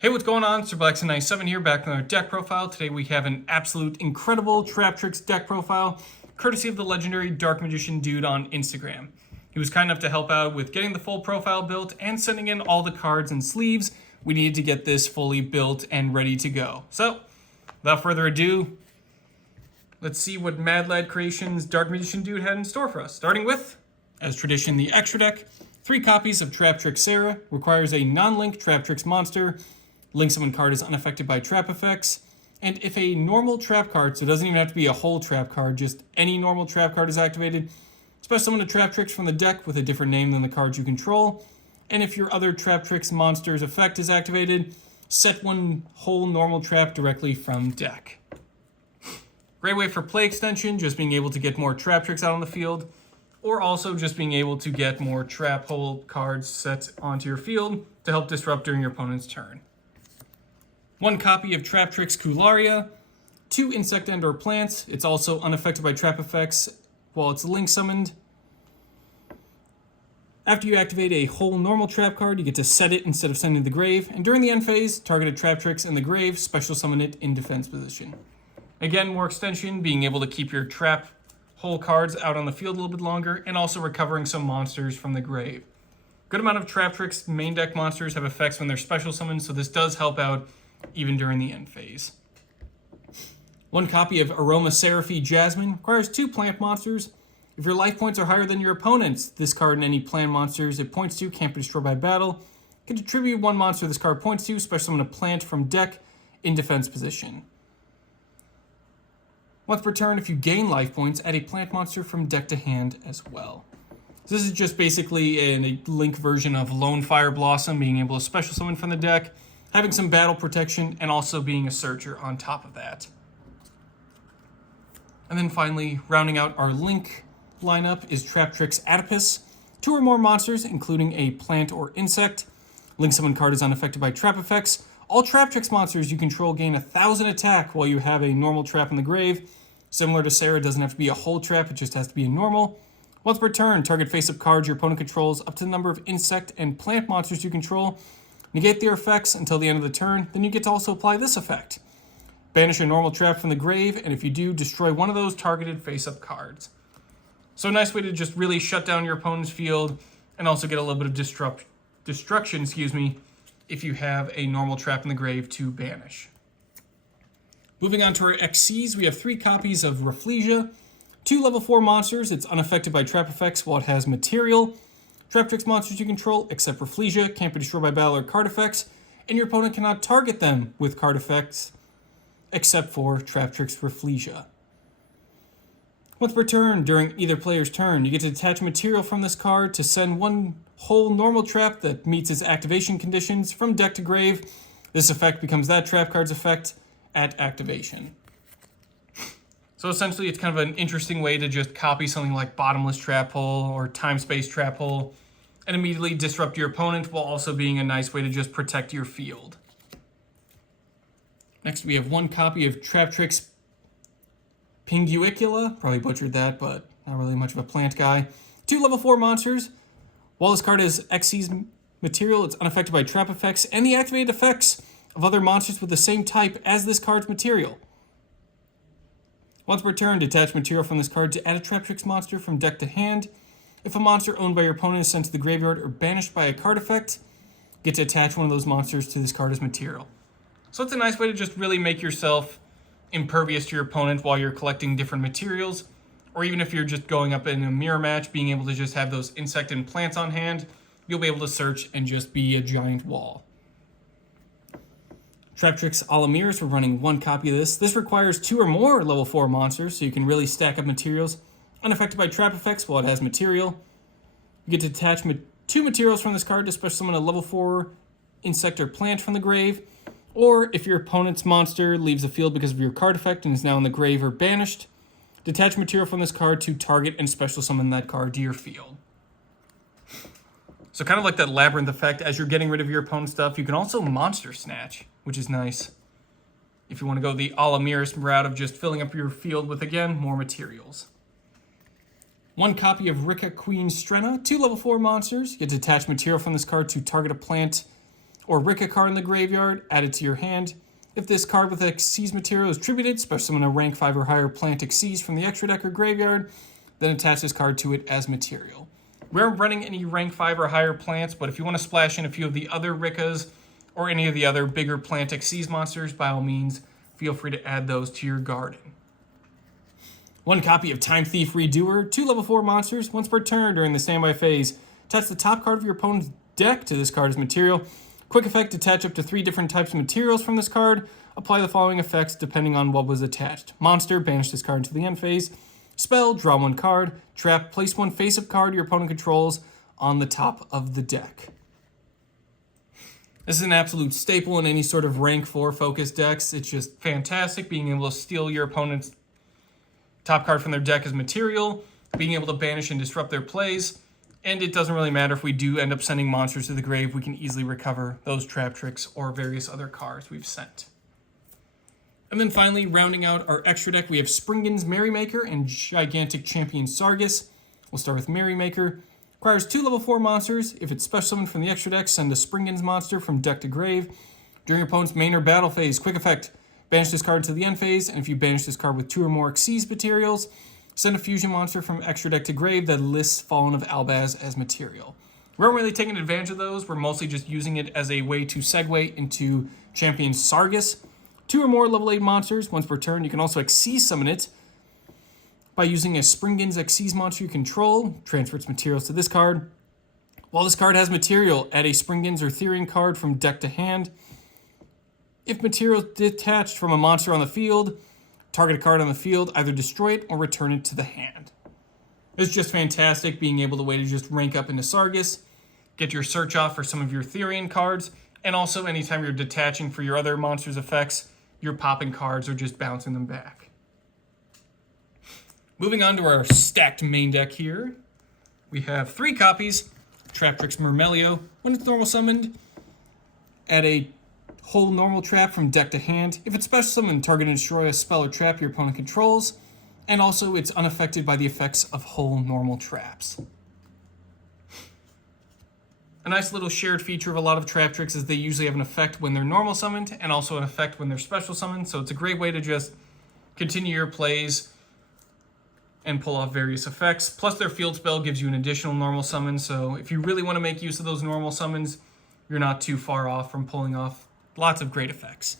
Hey, what's going on? SirBlackson97 here, back on our deck profile. Today we have an absolute incredible Traptrix deck profile, courtesy of the legendary DarkMagicianDude on Instagram. He was kind enough to help out with getting the full profile built and sending in all the cards and sleeves we needed to get this fully built and ready to go. So, without further ado, let's see what Mad Lad Creations DarkMagicianDude had in store for us. Starting with, as tradition, the extra deck. 3 copies of Traptrix Sarah, requires a non-link Traptrix monster. Link summon card is unaffected by trap effects. And if a normal trap card, so it doesn't even have to be a whole trap card, just any normal trap card is activated, special summon a Traptrix from the deck with a different name than the cards you control. And if your other Traptrix monster's effect is activated, set one whole normal trap directly from deck. Great way for play extension, just being able to get more Traptrix out on the field, or also just being able to get more trap hole cards set onto your field to help disrupt during your opponent's turn. 1 copy of Traptrix Cularia, 2 insect and/or plants. It's also unaffected by trap effects while it's link summoned. After you activate a whole normal trap card, you get to set it instead of sending it to the grave. And during the end phase, target a Traptrix in the grave, special summon it in defense position. Again, more extension, being able to keep your trap hole cards out on the field a little bit longer, and also recovering some monsters from the grave. Good amount of Traptrix main deck monsters have effects when they're special summoned, so this does help out even during the end phase. 1 copy of Aroma Seraphy Jasmine, requires 2 plant monsters. If your life points are higher than your opponent's, this card and any plant monsters it points to can't be destroyed by battle. You can attribute 1 monster this card points to, special summon a plant from deck in defense position. Once per turn, if you gain life points, add a plant monster from deck to hand as well. So this is just basically a link version of Lone Fire Blossom, being able to special summon from the deck, having some battle protection, and also being a searcher on top of that. And then finally, rounding out our link lineup is Traptrix Adipus. 2 or more monsters, including a plant or insect. Link summon card is unaffected by trap effects. All Traptrix monsters you control gain 1,000 attack while you have a normal trap in the grave. Similar to Sarah, it doesn't have to be a whole trap, it just has to be a normal. Once per turn, target face-up cards your opponent controls up to the number of insect and plant monsters you control. Negate their effects until the end of the turn, then you get to also apply this effect. Banish a normal trap from the grave, and if you do, destroy one of those targeted face-up cards. So a nice way to just really shut down your opponent's field, and also get a little bit of destruction, if you have a normal trap in the grave to banish. Moving on to our XCs, we have 3 copies of Rafflesia. 2 level 4 monsters, it's unaffected by trap effects while it has material. Traptrix monsters you control, except Rafflesia, can't be destroyed by battle or card effects, and your opponent cannot target them with card effects, except for Traptrix Rafflesia. Once per turn, during either player's turn, you get to detach material from this card to send 1 whole normal trap that meets its activation conditions from deck to grave. This effect becomes that trap card's effect at activation. So essentially, it's kind of an interesting way to just copy something like Bottomless Trap Hole or Time Space Trap Hole and immediately disrupt your opponent while also being a nice way to just protect your field. Next, we have 1 copy of Traptrix Pinguicula. Probably butchered that, but not really much of a plant guy. 2 level 4 monsters. While this card has Xyz material, it's unaffected by trap effects and the activated effects of other monsters with the same type as this card's material. Once per turn, detach material from this card to add a Traptrix monster from deck to hand. If a monster owned by your opponent is sent to the graveyard or banished by a card effect, you get to attach one of those monsters to this card as material. So it's a nice way to just really make yourself impervious to your opponent while you're collecting different materials, or even if you're just going up in a mirror match, being able to just have those insect and plants on hand, you'll be able to search and just be a giant wall. Traptrix Alamirs, we're running 1 copy of this. This requires 2 or more level 4 monsters, so you can really stack up materials. Unaffected by trap effects while it has material. You get to attach 2 materials from this card to special summon a level 4 insect or plant from the grave. Or if your opponent's monster leaves the field because of your card effect and is now in the grave or banished, detach material from this card to target and special summon that card to your field. So kind of like that labyrinth effect, as you're getting rid of your opponent's stuff, you can also monster snatch, which is nice. If you want to go the Alamiris route of just filling up your field with, again, more materials. 1 copy of Rika Queen Strenna, 2 level 4 monsters. You get to attach material from this card to target a plant or Rika card in the graveyard, add it to your hand. If this card with Xyz material is tributed, special summon a rank 5 or higher plant Xyz from the extra deck or graveyard, then attach this card to it as material. We aren't running any rank 5 or higher plants, but if you want to splash in a few of the other Rikas or any of the other bigger plant Xyz monsters, by all means, feel free to add those to your garden. 1 copy of Time Thief Redoer, 2 level 4 monsters, once per turn during the standby phase. Attach the top card of your opponent's deck to this card as material. Quick effect, attach up to 3 different types of materials from this card. Apply the following effects depending on what was attached. Monster, banish this card into the end phase. Spell, draw 1 card. Trap, place 1 face-up card your opponent controls on the top of the deck. This is an absolute staple in any sort of rank 4 focus decks. It's just fantastic being able to steal your opponent's top card from their deck as material, being able to banish and disrupt their plays, and it doesn't really matter if we do end up sending monsters to the grave, we can easily recover those Traptrix or various other cards we've sent. And then finally, rounding out our extra deck, we have Springen's Merrymaker and Gigantic Champion Sargus. We'll start with Merrymaker. Requires 2 level 4 monsters. If it's special summoned from the extra deck, send a Springen's monster from deck to grave. During your opponent's main or battle phase, quick effect, banish this card to the end phase, and if you banish this card with 2 or more Xyz materials, send a fusion monster from extra deck to grave that lists Fallen of Albaz as material. We aren't really taking advantage of those. We're mostly just using it as a way to segue into Champion Sargus. 2 or more level 8 monsters, once per turn. You can also Xyz summon it by using a Springen's Xyz monster you control. Transfer its materials to this card. While this card has material, add a Springen's or Therian card from deck to hand. If material detached from a monster on the field, target a card on the field, either destroy it or return it to the hand. It's just fantastic being able to way to just rank up into Sargus, get your search off for some of your Therian cards, and also anytime you're detaching for your other monsters' effects, you're popping cards or just bouncing them back. Moving on to our stacked main deck here, we have 3 copies of Traptrix Murmelio. When it's normal summoned, add a whole normal trap from deck to hand. If it's special summoned, target and destroy a spell or trap your opponent controls, and also it's unaffected by the effects of whole normal traps. A nice little shared feature of a lot of Traptrix is they usually have an effect when they're normal summoned and also an effect when they're special summoned, so it's a great way to just continue your plays and pull off various effects. Plus their field spell gives you an additional normal summon, so if you really want to make use of those normal summons, you're not too far off from pulling off lots of great effects.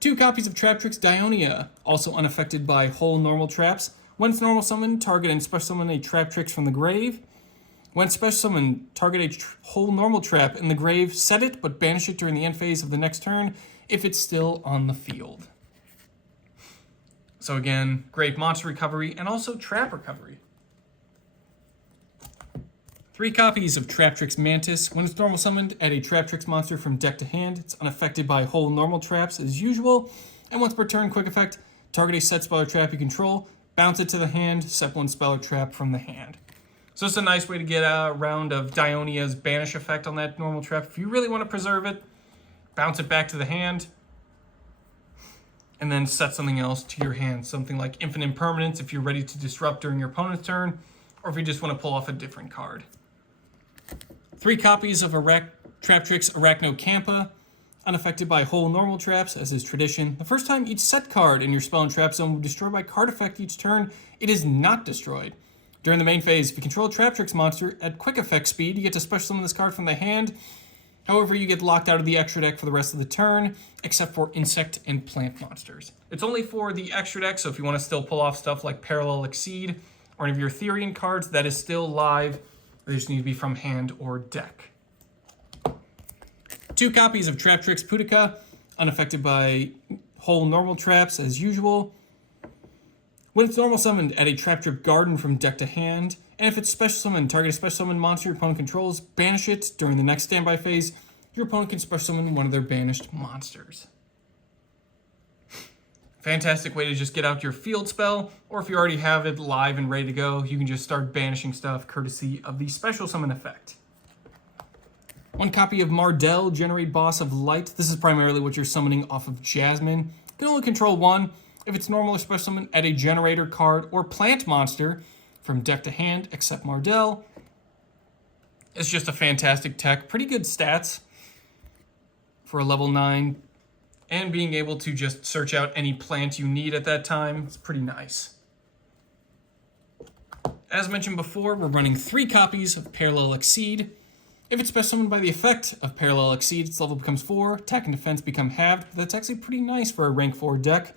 2 copies of Traptrix Dionia, also unaffected by whole normal traps. When it's normal summoned, target and special summon a Traptrix from the grave. When special summoned, target a whole normal trap in the grave, set it, but banish it during the end phase of the next turn if it's still on the field. So again, great monster recovery and also trap recovery. 3 copies of Traptrix Mantis. When it's normal summoned, add a Traptrix monster from deck to hand. It's unaffected by whole normal traps as usual. And once per turn, quick effect, target a set spell or trap you control, bounce it to the hand, set 1 spell or trap from the hand. So it's a nice way to get a round of Dionia's banish effect on that normal trap. If you really want to preserve it, bounce it back to the hand, and then set something else to your hand. Something like Infinite Impermanence if you're ready to disrupt during your opponent's turn, or if you just want to pull off a different card. 3 copies of Traptrix Arachnocampa, unaffected by whole normal traps, as is tradition. The first time each set card in your spell and trap zone will be destroyed by card effect each turn, it is not destroyed. During the main phase, if you control a Traptrix monster at quick effect speed, you get to special summon this card from the hand. However, you get locked out of the extra deck for the rest of the turn, except for insect and plant monsters. It's only for the extra deck, so if you want to still pull off stuff like Parallel Exceed or any of your Therian cards, that is still live. They just need to be from hand or deck. 2 copies of Traptrix Pudica, unaffected by whole normal traps as usual. When it's normal summoned, add a Traptrix Garden from deck to hand. And if it's special summoned, target a special summon monster your opponent controls, banish it. During the next standby phase, your opponent can special summon one of their banished monsters. Fantastic way to just get out your field spell, or if you already have it live and ready to go, you can just start banishing stuff courtesy of the special summon effect. 1 copy of Mardell, Generate Boss of Light. This is primarily what you're summoning off of Jasmine. You can only control 1. If it's normal or special summon, add a generator card or plant monster from deck to hand, except Mardell. It's just a fantastic tech. Pretty good stats. for a level 9, and being able to just search out any plant you need at that time. It's pretty nice. As mentioned before, we're running 3 copies of Parallel Exceed. If it's special summoned by the effect of Parallel Exceed, its level becomes 4, attack and defense become halved. That's actually pretty nice for a rank 4 deck,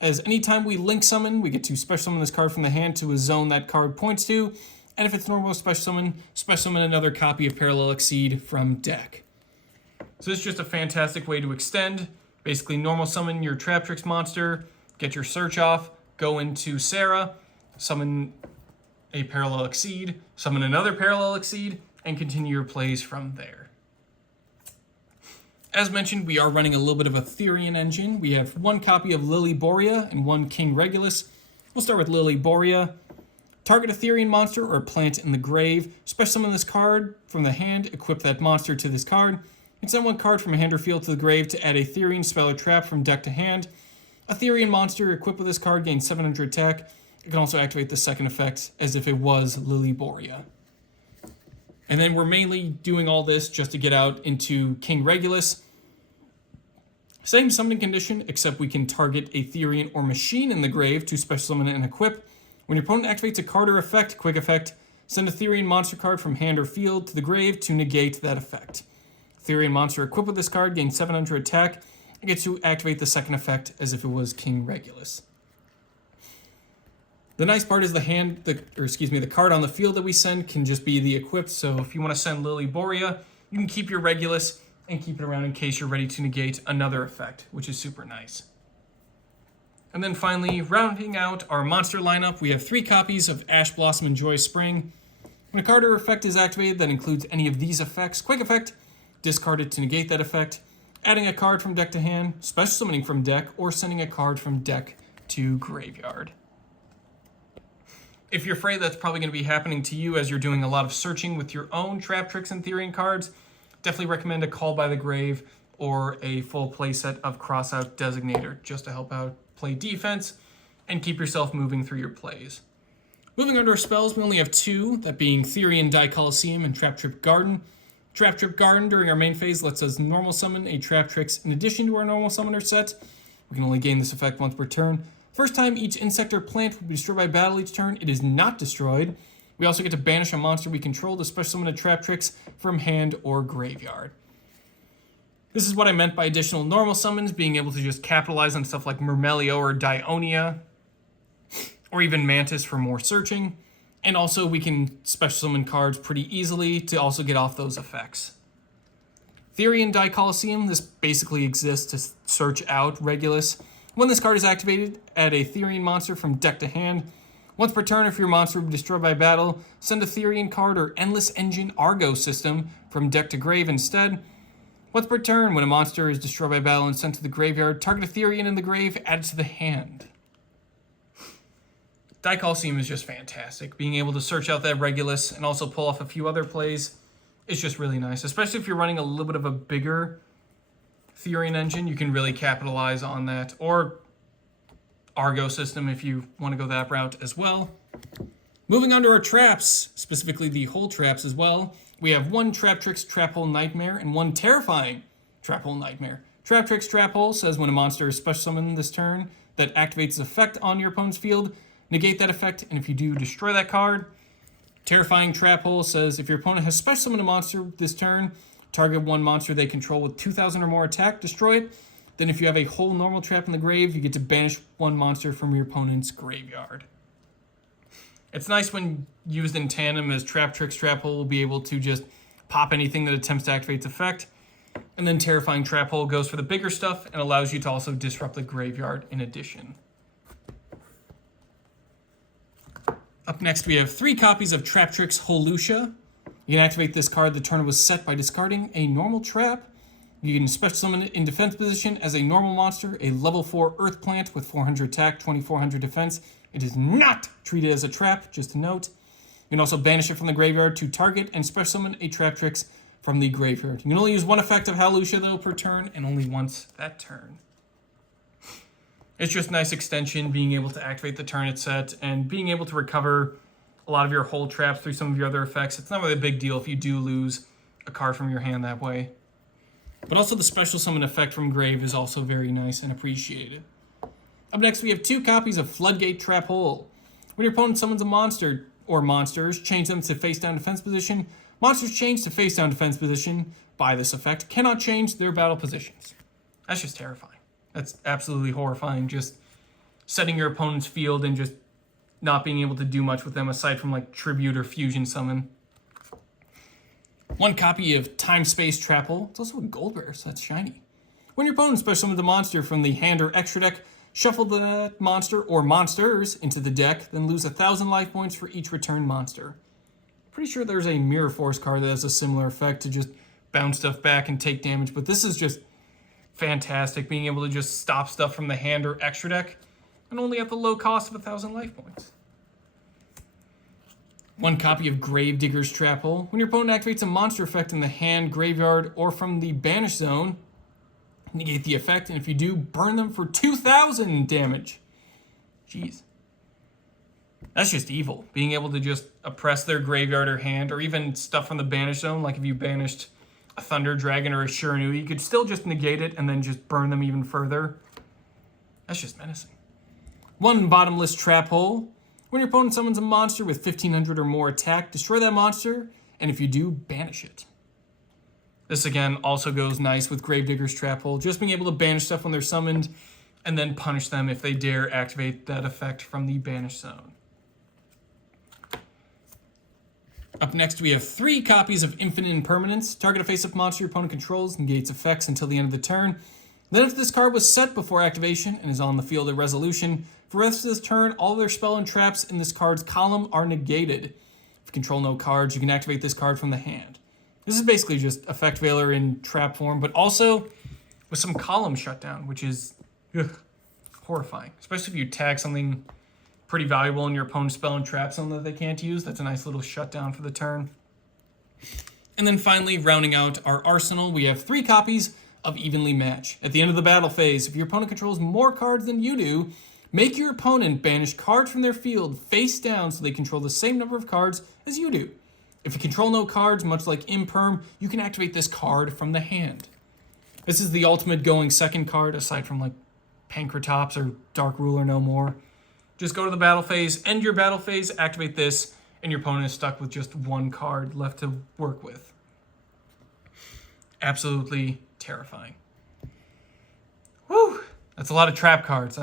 as anytime we link summon, we get to special summon this card from the hand to a zone that card points to, and if it's normal special summon another copy of Parallel Exceed from deck. So it's just a fantastic way to extend. Basically normal summon your Traptrix monster, get your search off, go into Sarah, summon a Parallel Exceed, summon another Parallel Exceed, and continue your plays from there. As mentioned, we are running a little bit of a Therian engine. We have 1 copy of Lily Borea and 1 King Regulus. We'll start with Lily Borea. Target a Therian monster or plant in the grave. Special summon this card from the hand, equip that monster to this card. And send 1 card from a hand or field to the grave to add a Therian spell or trap from deck to hand. A Therian monster equipped with this card gains 700 attack. It can also activate the second effect as if it was Lily Borea. And then we're mainly doing all this just to get out into King Regulus. Same summoning condition, except we can target a Therian or machine in the grave to special summon and equip. When your opponent activates a card or effect, quick effect, send a Therian monster card from hand or field to the grave to negate that effect. Therian monster equipped with this card gains 700 attack and gets to activate the second effect as if it was King Regulus. The nice part is the card on the field that we send can just be the equipped. So if you want to send Lily Borea, you can keep your Regulus and keep it around in case you're ready to negate another effect, which is super nice. And then finally, rounding out our monster lineup, we have 3 copies of Ash Blossom and Joyous Spring. When a card or effect is activated that includes any of these effects, quick effect, discard it to negate that effect, adding a card from deck to hand, special summoning from deck, or sending a card from deck to graveyard. If you're afraid that's probably going to be happening to you as you're doing a lot of searching with your own Traptrix and Therian cards, definitely recommend a Call by the Grave or a full playset of Crossout Designator just to help out play defense and keep yourself moving through your plays. Moving on to our spells, we only have 2, that being Therian Die Coliseum and Traptrix Garden. Traptrix Garden during our main phase lets us normal summon a Traptrix in addition to our normal summoner set. We can only gain this effect once per turn. First time each insect or plant will be destroyed by battle each turn, it is not destroyed. We also get to banish a monster we control to special summon a Traptrix from hand or graveyard. This is what I meant by additional normal summons, being able to just capitalize on stuff like Murmelio or Dionia, or even Mantis for more searching. And also we can special summon cards pretty easily to also get off those effects. Therian Die Coliseum, this basically exists to search out Regulus. When this card is activated, add a Therian monster from deck to hand. Once per turn, if your monster will be destroyed by battle, send a Therian card or Endless Engine Argo system from deck to grave instead. Once per turn, when a monster is destroyed by battle and sent to the graveyard, target a Therian in the grave, add it to the hand. Die Coliseum is just fantastic. Being able to search out that Regulus and also pull off a few other plays is just really nice, especially if you're running a little bit of a bigger Therian engine. You can really capitalize on that, or Argo system if you want to go that route as well. Moving on to our traps, specifically the hole traps as well. We have 1 Traptrix Trap Hole Nightmare and 1 Terrifying Trap Hole Nightmare. Traptrix Trap Hole says when a monster is special summoned this turn that activates its effect on your opponent's field, negate that effect, and if you do, destroy that card. Terrifying Trap Hole says if your opponent has special summoned a monster this turn, target 1 monster they control with 2,000 or more attack, destroy it. Then if you have a whole normal trap in the grave, you get to banish 1 monster from your opponent's graveyard. It's nice when used in tandem, as Traptrix Trap Hole will be able to just pop anything that attempts to activate its effect. And then Terrifying Trap Hole goes for the bigger stuff and allows you to also disrupt the graveyard in addition. Up next, we have 3 copies of Traptrix Holucia. You can activate this card the turn it was set by discarding a normal trap. You can special summon it in defense position as a normal monster, a level 4 earth plant with 400 attack, 2400 defense. It is not treated as a trap, just a note. You can also banish it from the graveyard to target and special summon a Traptrix from the graveyard. You can only use 1 effect of Holucia though per turn, and only once that turn. It's just nice extension, being able to activate the turn it's set, and being able to recover a lot of your hold traps through some of your other effects. It's not really a big deal if you do lose a card from your hand that way. But also the special summon effect from Grave is also very nice and appreciated. Up next, we have 2 copies of Floodgate Trap Hole. When your opponent summons a monster or monsters, change them to face-down defense position. Monsters changed to face-down defense position by this effect cannot change their battle positions. That's just terrifying. That's absolutely horrifying. Just setting your opponent's field and just not being able to do much with them aside from like tribute or fusion summon. 1 copy of Time Space Trap Hole. It's also a gold rare, so that's shiny. When your opponent special summons a monster from the hand or extra deck, shuffle the monster or monsters into the deck, then lose 1,000 life points for each returned monster. Pretty sure there's a Mirror Force card that has a similar effect to just bounce stuff back and take damage, but this is just fantastic, being able to just stop stuff from the hand or extra deck, and only at the low cost of 1,000 life points. 1 copy of Gravedigger's Trap Hole. When your opponent activates a monster effect in the hand, graveyard, or from the banish zone, negate the effect, and if you do, burn them for 2,000 damage. Jeez. That's just evil. Being able to just oppress their graveyard or hand, or even stuff from the banish zone, like if you banished a Thunder Dragon or a Shiranui, you could still just negate it and then just burn them even further. That's just menacing. 1 Bottomless Trap Hole. When your opponent summons a monster with 1,500 or more attack, destroy that monster, and if you do, banish it. This again also goes nice with Gravedigger's Trap Hole, just being able to banish stuff when they're summoned, and then punish them if they dare activate that effect from the banish zone. Up next, we have 3 copies of Infinite Impermanence. Target a face-up monster your opponent controls, negates effects until the end of the turn. Then if this card was set before activation and is on the field at resolution, for the rest of this turn, all their spell and traps in this card's column are negated. If you control no cards, you can activate this card from the hand. This is basically just Effect Veiler in trap form, but also with some column shutdown, which is horrifying. Especially if you tag something pretty valuable in your opponent's spell and trap zone that they can't use. That's a nice little shutdown for the turn. And then finally, rounding out our arsenal, we have 3 copies of Evenly Match. At the end of the battle phase, if your opponent controls more cards than you do, make your opponent banish cards from their field face down so they control the same number of cards as you do. If you control no cards, much like Imperm, you can activate this card from the hand. This is the ultimate going second card, aside from like Pankratops or Dark Ruler no more. Just go to the battle phase, end your battle phase, activate this, and your opponent is stuck with just 1 card left to work with. Absolutely terrifying. Whew! That's a lot of trap cards.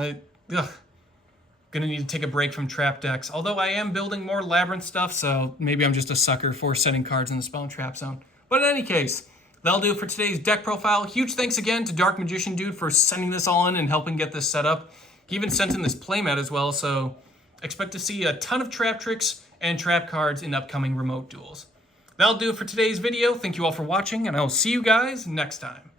Gonna need to take a break from trap decks. Although I am building more Labyrinth stuff, so maybe I'm just a sucker for setting cards in the spell and trap zone. But in any case, that'll do it for today's deck profile. Huge thanks again to DarkMagicianDude for sending this all in and helping get this set up. He even sent in this playmat as well, so expect to see a ton of Traptrix and trap cards in upcoming remote duels. That'll do it for today's video. Thank you all for watching, and I will see you guys next time.